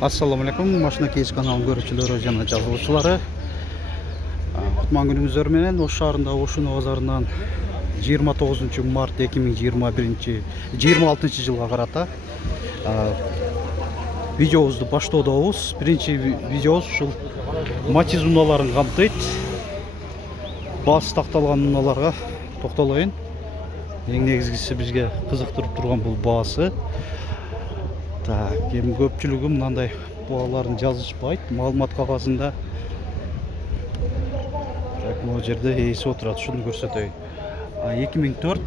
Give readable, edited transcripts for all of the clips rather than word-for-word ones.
Assalamu alaikum. Машина кейс каналын көрүүчүлөрү жана жазуучулары. Кутман күнүңүздөр менен Ош шаарында Ошуну базарынан 29 март 2026 жылга карата видеобузду баштоодобуз. Биринчи видеобуз ушул Матиз унааларын камтыйт. Баасы такталган унааларга токтолоюн. Эң негизгиси бизге кызыктырып турган бул баасы. Так, эми көпчүлүгү мындай бааларын жазышпайт, маалымат кагазында. Так, могу жерде ээси отурат, ушуну көрсөтөйүн. 2004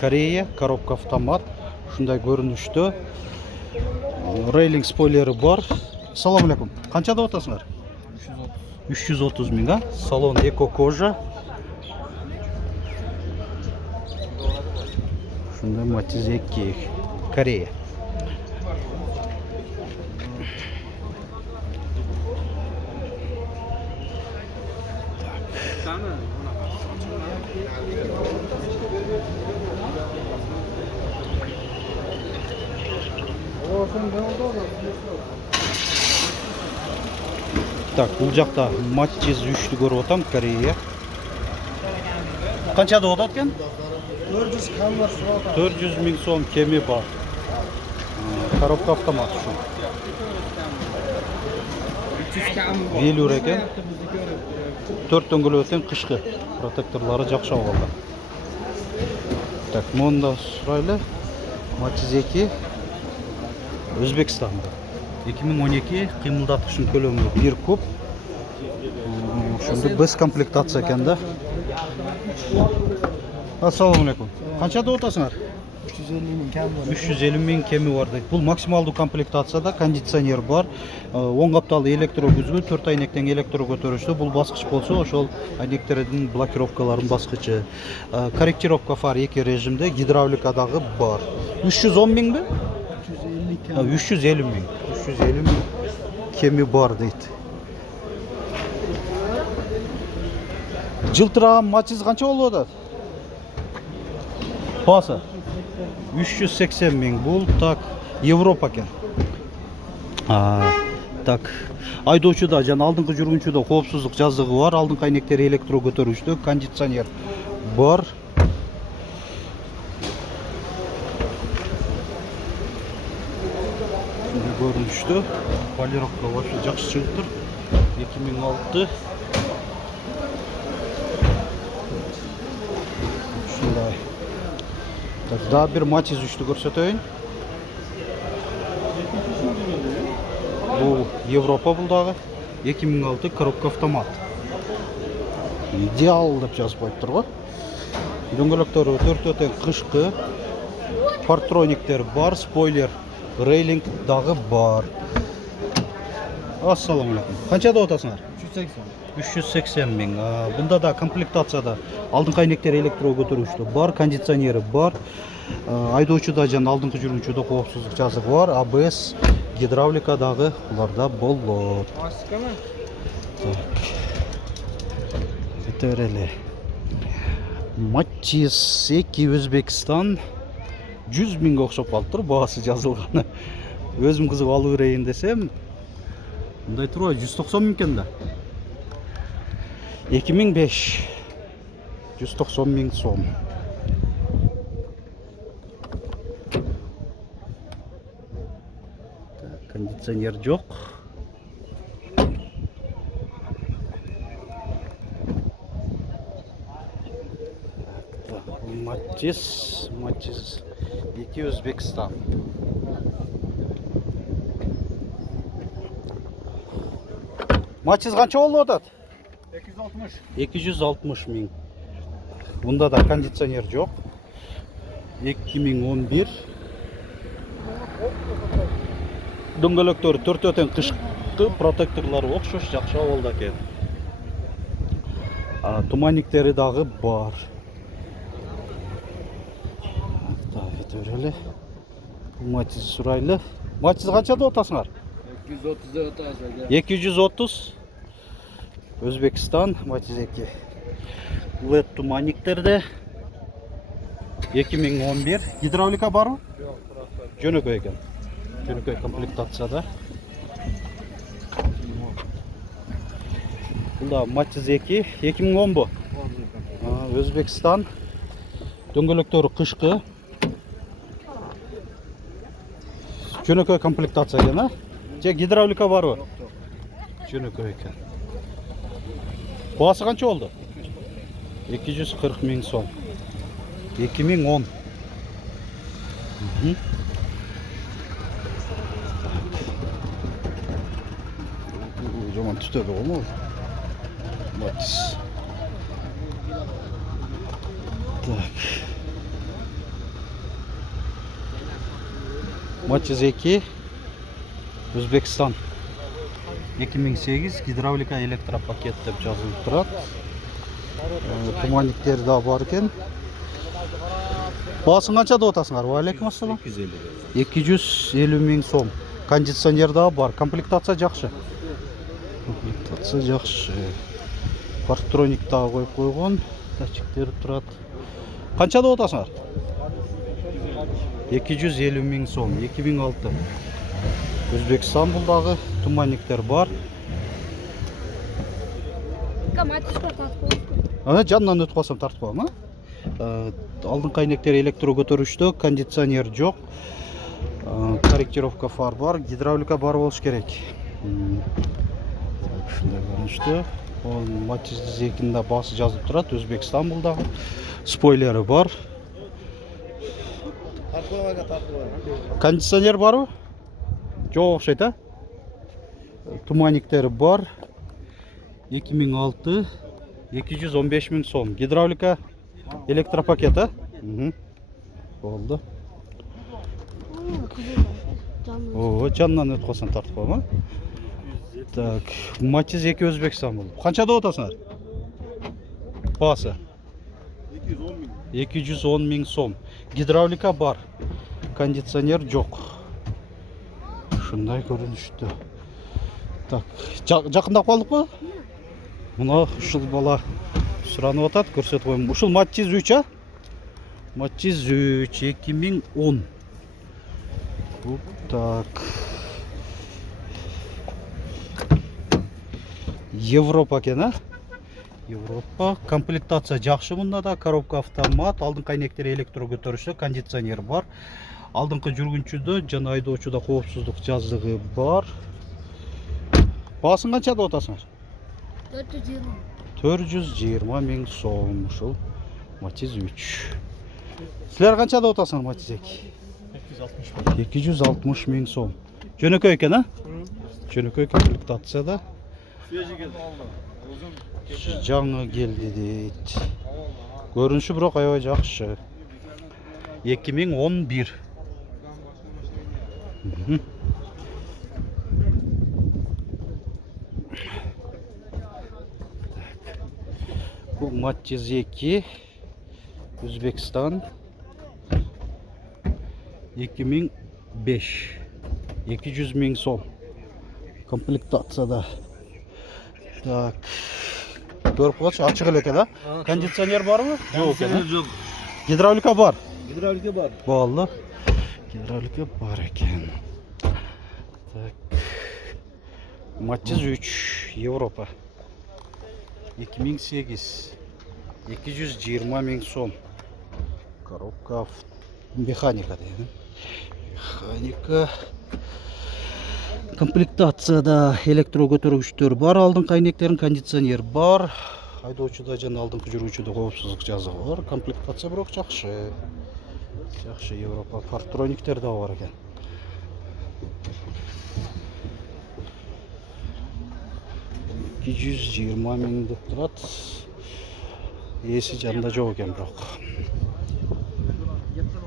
Корея, коробка автомат, ушундай көрүнүштө. Рейлинг спойлери бар. Салам алейкум. Канча деп атасыңар? 330 миң, а? Салон эко кожа. Ушундай Матиз 2 Корея. Так, бул жакта Матиз 3'тү көрүп атам, Корея. Канча деп атат экен? 400 миң сом кеми бар. Коробка автомат ушу. Велюр экен. 4 дөңгөлөктөн кышкы протекторлору жакшы абалда. Так, монда сурайлы. Матиз 2 Өзбекстанда. 2012 кыймылдаткычтын көлөмү 1 куб. Ошондо без комплектация экен да. Ассаламу алейкум. Канча деп атасыңар? 350 миң кеми бар дейт. Бул максималдуу комплектацияда, кондиционер бар. 10 капталуу электро күзгү, 4 айнектен электро көтөрүштү. Бул баскыч болсо, ошол айнектердин блокировкаларын баскычы. Корректировка фар 2 режимде, гидравликадагы бар. 310 миңби? 350 миң. 350 миң кеми бар дейт. Жылтыраган Матиз канча болуп атат? Баасы 380 миң. Бул так Европа экен. Так, айдоочуда жана алдыңкы жүргүнчүдө коопсуздук жазыгы бар. Алдыңкы айнектер электро көтөрүштү, кондиционер бар. Görünüştü. Полировка вообще жақсы чыгыптыр. 2006. Ушундай. Так, да бир Матиз 3'тү көрсөтөйүн. Бул Европа бул дагы. 2006 коробка автомат. Идеал деп жазып коюптур го. Дөңгөлөктөрү 4 кышкы. Партрониктер бар, спойлер. Рейлинг дагы бар. Ассаламу алейкум. Канча деп атасыңар? 380 миң. Бунда да комплектацияда алдыңкы айнектер электро көтөрүштү бар, кондиционери бар. Айдоочуда жана алдыңкы жүргүнчүдө коопсуздук жазыгы бар. АБС, гидравлика дагы буларда болот. Так. Кетерели. Матиз 2 Өзбекстан 100 миңге окшоп калыптыр, баасы жазылганы. Өзүм кызык алып берейин десем, мындай турбай 190 миң экен да. 2005 190 миң сом. Кондиционер жок. Матиз 2 Өзбекстан. Матиз канча болуп атат? 260 миң. Бунда да кондиционер жок. 2011. Дөңгөлөктөрү 4 кышкы, протекторлору окшош, жакшы абалда экен. Туманниктери дагы бар. Көрелі. Матиз сурайлы. Матиз канча деп атасыңар? 230. Өзбекстан, Матиз 2. LED туманниктерде. 2011. Гидравлика барбы? Yok, bırak. Жөнөкөй экен. Жөнөкөй комплектацияда. Бұл да Matiz 2, 2010 bu. Өзбекстан. Дөңгелектері қышқы. Жөнөкөй комплектация екен, а? Же гидравлика бар ғой? Жөнөкөй екен. Бағасы қанша oldu? 240 000 сом. 2010. Жаман түтеді ғой ма? Matiz. Так. Matiz 2. Өзбекстан. 2008 гидравлика электропакет деп жазылып тұрады. Туманниктер да бар екен. Бағасын қанша деп отасыңар? Уағалейкум ассалам. 250 000 сом. Кондиционер да бар. Комплектация жақсы. Комплектация жақсы. Парктроник да қойып қойған. Датчиктер тұрады. Қанша деп отасыңар? 250 000 сом. 2006. Өзбекстан бұлдағы туманниктер бар. Жанынан өтіп қалсам тартып қалам, алдың қайнектер электро көтөрүштө, кондиционер жоқ, корректировка фар бар, гидравлика бар болуш керек. Ушундай көрүнүштө. Matiz 2-нде басы жазылып турат, Өзбекстан бұлдағы. Спойлері бар. Кондиционер бар бы? Жоқ окшойт, Туманниктері бар. 2006, 215 000 сом. Гидравлика электропакета. Болды. Жанынан өтіп қалсан тартып қойма. Так, Matiz 2 Өзбекстан бұл. Қанша да отасыңар? Басы? 210 000 сом. Гидравлика бар. Кондиционер жоқ. Шындай көрінішті. Так, жақындап қалдық па? Мұна ұшыл бала сұранып атады, көрсетіп қойым. Ұшыл Matiz 3, а? Matiz 3, 2010. Так. Европа кен, а? Европа. Комплектация жақшы мұнда да. Коробка автомат, алдың қайнектері электро көтөрүштө, кондиционер бар. Алдыңқы жүргүнчүдө жана айдоочуда коопсуздук жаздыгы бар. Басын қанша да отасыңар? 420 000 сом. Ушул Matiz 3. Силер қанша да отасыңар Matiz 2? 260 000 сом. Жөнөкөй екен, а? Жөнөкөй комплектацияда. Жаңы келди дейт. Көрүнүшү бирок аябай жакшы. 2011. Bu Matiz 2 Özbekistan 2005 200 000 сом. Комплектацияда. Так. Көріп қалшы, ашық екен, а? Кондиционер бар ма? Кондиционер жоқ. Гидравлика бар? Гидравлика бар. Болды. Гидравлика бар екен. Так. Matiz 3 Европа 2008 220 000 сом. Коробка механика дейді. Механика. Комплектацияда электро көтөргүчтөр бар, алдың қайнектерін, кондиционер бар. Айдоочуда жана алдыңкы жүргүчүдө коопсуздук жазыгы бар. Комплектация бирок жакшы. Жакшы Европа. Парктрониктер да бар экен. $220 000 деп турат. Ээси жанында жок экен бирок.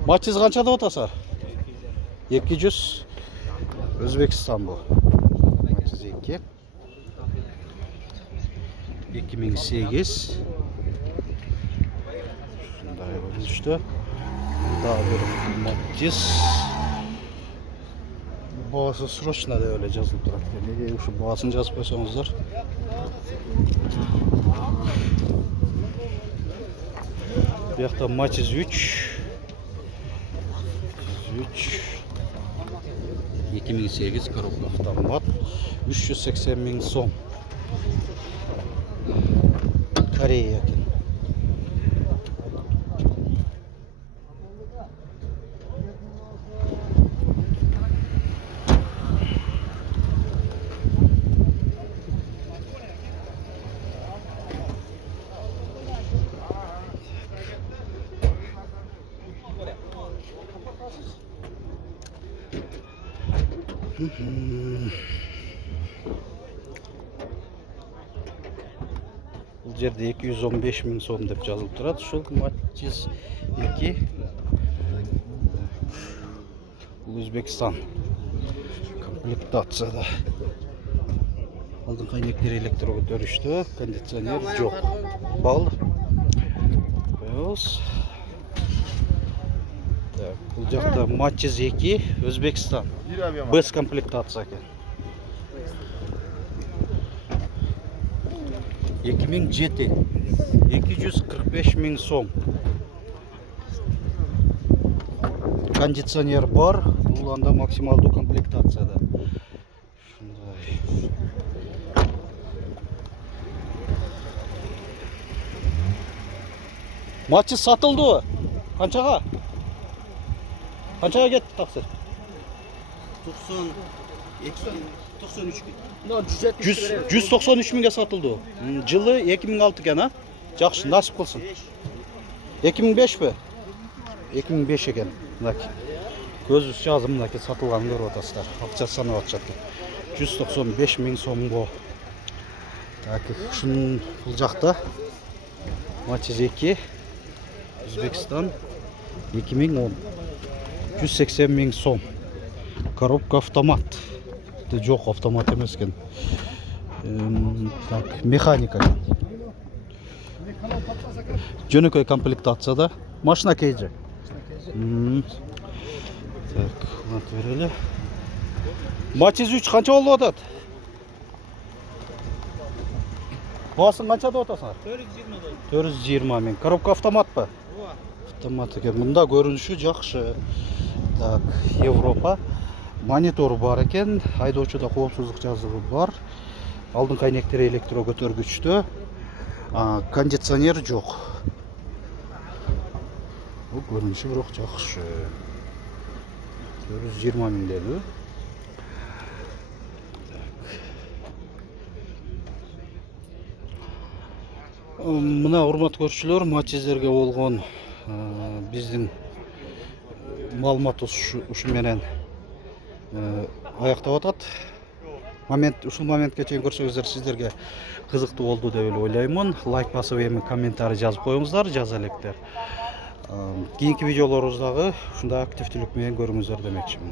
Matiz канча деп атасыздар? 200. Özbekistan bu. Matiz 2. 2008. Şunday görünüştü. Daha bir Matiz. Bağısı sroçna da öyle yazılıp durak. Yani şu bağısını yazıp koysanızlar. Bu yakta Matiz 3. 2008 коробка автомат 380 000 сом. Корея екен. Бұл жерде 215 мың сом деп жазылып тұрады. Шул Матчиз 2. Бұл Өзбекстан. Комплектацияда. Алдыңғы әйнектер электркөтөрүштүү, кондиционер жоқ. Бал. Бұл жақта Матчиз 2, Өзбекстан. Без комплектация екен. 2007, 245 мың сом. Кондиционер бар, бұл анда максималдуу комплектацияда. Матчиз сатылды. Қаншаға? Қаншаға кетті тақсыр? 193 мыңға сатылды. Жылы 2006 екен, а? Жақсы, насип қылсын. 2005 пе? 2005 екен. Көзі жазымынаке сатылғанын көріп отасыздар. Ақша санап атшатты. 195 мың сом бұл. Шының бұл жақта Матчиз 2, Өзбекстан 2010. 180 мың сом. Коробка автомат. Жоқ, автомат емес екен. Механика. Жөнөкөй комплектацияда. Машина кейджі. Так, ұнат берелі. Матчиз 3 қанша олы отады? Басын қанша да отасыңар? 420 мың. Коробка автомат па? Автомат екен. Мұнда көрініші жақшы. Так, Европа. Монитор бар екен. Айдоочуда коопсуздук жазыгы бар. Алдыңкы әйнектери электрокөтөргүчтүү. Кондиционер жоқ. Бұл көрініші бирок жақшы. 420 мың деді. Мына урматтуу көрүүчүлөр, Матчиздерге болгон биздин маалымат ушу менен аяктап атат. Ушул моментке чейин көрсөңүздөр сиздерге кызыктуу болду деп ойлоймун. Лайк басып, эми комментарий жазып коюңуздар, жаза электер. Кийинки видеолорубуздагы ушундай активдүүлүк менен көрүңүздөр демекчимин.